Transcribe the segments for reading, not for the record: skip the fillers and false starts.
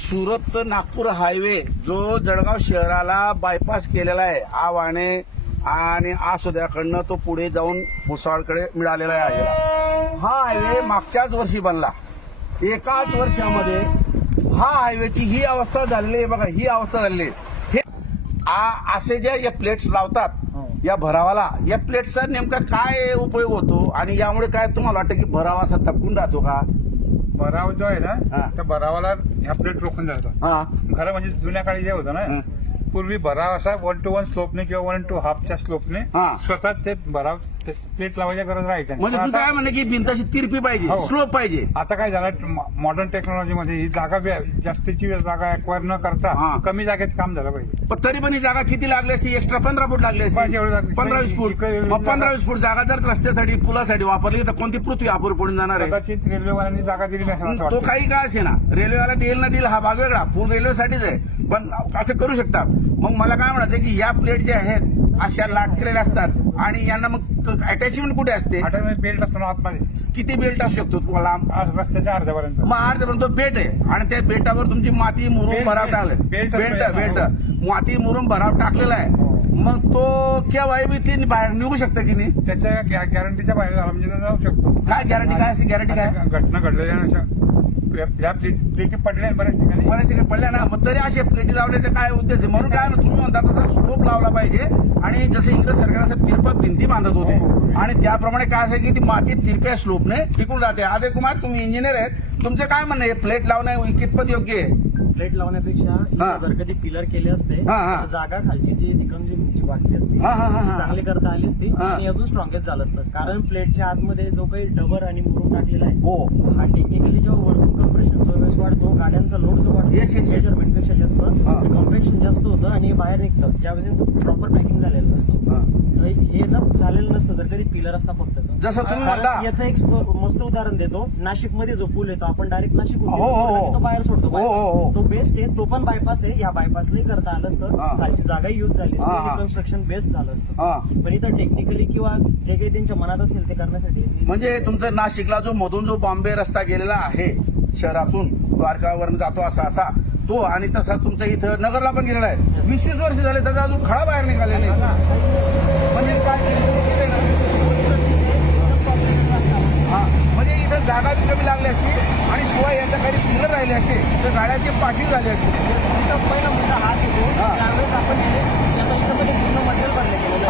Surat Nagpur highway जो जळगाव शहराला bypass केलेला आहे आवाणे आणि आसोद्याकडनं तो पुढे जाऊन भुसावळकडे मिळालेला आहे हा हायवे मागच्याच वर्षी बनला. एकाच वर्षामध्ये हा हायवेची ही अवस्था झालेली आहे. बघा ही अवस्था झालेली आहे. हे असे जे या प्लेट्स लावतात या भरावाला, या प्लेट्सचा नेमका काय उपयोग होतो आणि यामुळे काय तुम्हाला वाटतं की भरावा असा थकून राहतो का? भराव जो आहे ना त्या भरावाला ह्या प्लेट रोखून जातात. खरं म्हणजे जुन्या काळी जे होतं ना पूर्वी भराव असा 1 to 1 स्लोपने किंवा 1 to हाफच्या स्लोपने स्वतः ते भराव प्लेट लावायच्या गरज राहायच्या. म्हणजे तुझं काय म्हणणं की भिंत अशी तिरपी पाहिजे, स्लोप पाहिजे. आता काय झालं मॉडर्न टेक्नॉलॉजीमध्ये ही जागा जास्तीची जागा एक्वायर न करता कमी जागेत काम झालं पाहिजे. पण तरी पण ही जागा किती लागली असती? एक्स्ट्रा 15 फूट लागली असती. 15-20 फूट. मग 15-20 फूट जागा जर रस्त्यासाठी पुलासाठी वापरली तर कोणती पृथ्वी अपुरी पडून जाणार आहे? कदाचित रेल्वेवाल्यांनी जागा दिली नाही. तो काही काय असे ना रेल्वेवाला देईल ना देईल हा भाग वेगळा, पूल रेल्वेसाठीच आहे. पण असं करू शकतात. मग मला काय म्हणायचं की या प्लेट ज्या आहेत अशा लाट केलेल्या असतात आणि यांना मग अटॅचमेंट कुठे असते? बेल्ट असतो आतमध्ये. किती बेल्ट असू शकतो तुम्हाला? रस्त्याच्या अर्ध्यापर्यंत. मग अर्ध्यापर्यंत तो बेल्ट आहे आणि त्या बेल्टावर तुमची माती मुरुम भराव टाकलं. बेल्ट माती मुरुम भराव टाकलेला आहे. मग तो केव्हाही बी ती बाहेर निघू शकतं की नाही? त्याच्या गॅरंटीच्या बाहेर झाला म्हणजे जाऊ शकतो. काय गॅरंटी काय असते? गॅरंटी काय? घटना घडलेल्या या प्लेटी पडल्या बऱ्याच ठिकाणी पडल्या ना. मग तरी असे प्लेटी लावण्याचा काय उद्देश आहे? म्हणून काय तुम्ही म्हणता तसं स्लोप लावला पाहिजे आणि जसं इंग्रज सरकार असं तिरपा भिंती बांधत होते आणि त्याप्रमाणे काय असेल की ती माती तिरप्या स्लोपने टिकून जाते. अजय कुमार तुम्ही इंजिनियर आहेत, तुमचं काय म्हणणं आहे? प्लेट लावणं कितपत योग्य आहे? प्लेट लावण्यापेक्षा जर कधी पिलर केले असते तर जागा खालची जी तिकडून जी उंची वाचली असते चांगली करता आली असती आणि अजून स्ट्रॉंगेस्ट झालं असतं. कारण प्लेटच्या आतमध्ये जो काही डबर आणि मुरुम टाकलेला आहे हा टेक्निकली जेव्हा वरतून कम्प्रेशनचा वेळेस वाढतो, गाड्यांचा लोड जो वाढतो मेजरमेंटपेक्षा जास्त कॉम्पॅक्शन जास्त होतं आणि बाहेर निघतं. ज्यावेळेस प्रॉपर पॅकिंग झालेलं नसतं. हे जर झालेलं नसतं जर कधी पिलर असता फक्त. जसं तुम्ही म्हणता याचं एक मस्त उदाहरण देतो. नाशिकमध्ये जो पूल येतो आपण डायरेक्ट नाशिक तो बाहेर सोडतो. तो बेस्ट आहे, तो पण बायपास आहे. या बायपासलाही करता आलं असतं, खालची जागा युज झाली असते, रिकन्स्ट्रक्शन बेस्ट झालं असतं. पण इथं टेक्निकली किंवा जे काही त्यांच्या मनात असेल ते करण्यासाठी म्हणजे तुमचं नाशिकला जो मधून जो बॉम्बे रस्ता गेलेला आहे शहरातून द्वारकावरून जातो असा तो आणि तसा तुमच्या इथं नगरला पण गेलेला आहे. 20 वर्ष झाले त्याचा अजून खडा बाहेर निघालेला नाही. म्हणजे काय म्हणजे इथं जागा कमी लागली असती आणि शिवाय याच्या काही पिलर राहिले असते तर गाड्याची पाशी झाली असते. पहिला मुद्दा हात येतो त्यावेळेस आपण याच्यामध्ये पूर्ण मटेरियल भरले गेलेलं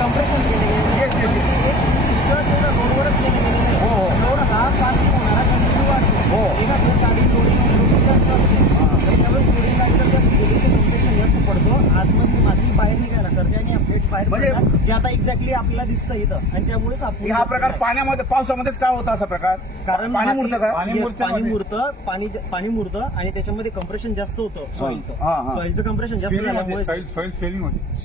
कम्प्रेशन केले रोडवरच केले गेलेले. रोड हा फास्ट होणारा कंटिन्यू वाढतो. एका गाडी लोडिंग जास्त असते त्यावेळेस लोडिंग गाडी जर जास्त गेली तर कम्प्रेशन जास्त पडतो. आतमध्ये माती बाहेर निघायला करते आणि अपडेट्स बाहेर म्हणजे जे आता एक्झॅक्टली आपल्याला दिसतं इथं आणि त्यामुळेच आपण हा प्रकार पाण्यामध्ये पावसामध्येच का होता असा प्रकार? कारण पाणी मुरतं का? पाणी मुरतं आणि त्याच्यामध्ये कम्प्रेशन जास्त होतं. सॉइलचं कम्प्रेशन जास्त झाल्यामुळे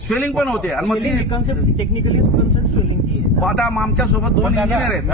स्वेलिंग पण होते. आणि मग ती कन्सेप्ट टेक्निकली कन्सेप्ट स्वेलिंग ती आहे. आता आमच्या सोबत 2 इंजिनियर आहेत.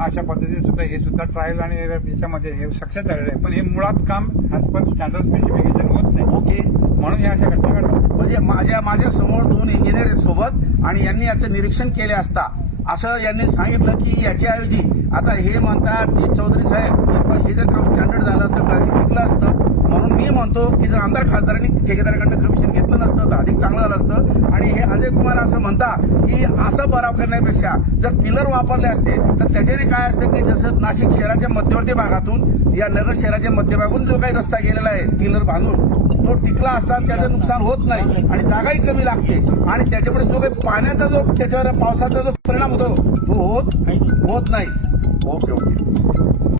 अशा पद्धतीने सुद्धा हे सुद्धा ट्रायल आणि याच्यामध्ये हे सक्सेस झालेलं आहे. पण हे मुळात काम ऍज पर स्टँडर्ड स्पेसिफिकेशन होत नाही. ओके, म्हणून या अशा घटना घडतात. म्हणजे माझ्या समोर 2 इंजिनियर आहेत सोबत आणि यांनी याचं निरीक्षण केले असता असं यांनी सांगितलं की याच्याऐवजी आता हे म्हणतात चौधरी साहेब हे जर काम स्टँडर्ड झालं असतं काळजी टिकलं असतं. म्हणून मी म्हणतो की जर आमदार खासदारांनी ठेकेदाराकडनं कमिशन घेतलं नसतं तर अधिक चांगलं झालं असतं. आणि हे अजय कुमार असं म्हणता की असं भराव करण्यापेक्षा जर पिलर वापरले असते तर त्याच्याने काय असतं की जसं नाशिक शहराच्या मध्यवर्ती भागातून या नगर शहराच्या मध्यभागातून जो काही रस्ता गेलेला आहे पिलर बांधून तो टिकला असता त्याचं नुकसान होत नाही आणि जागाही कमी लागते आणि त्याच्यामुळे जो काही पाण्याचा जो त्याच्यावर पावसाचा जो परिणाम होतो तो होत नाही. ओके.